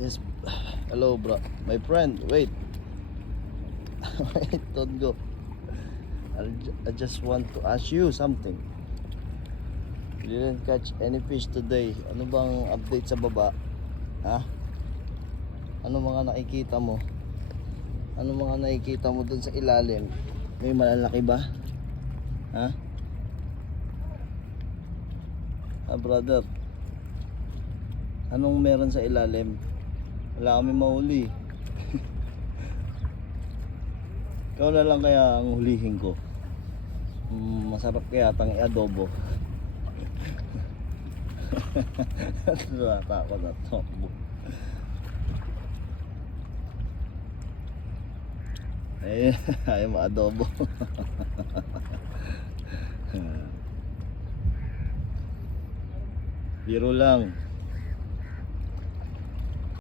Yes. Hello, bro. My friend, wait. Wait, don't go. I just want to ask you something. You didn't catch any fish today. Ano bang update sa baba? Ha? Ano mga nakikita mo? Ano mga nakikita mo dun sa ilalim? May malalaki ba? Ha? Brother. Anong meron sa ilalim? Wala kami mahuli. Ikaw na lang kaya ang hulihin ko. Masarap kaya tang i-adobo. Nakakot na to. Ay ma-adobo. Biro lang.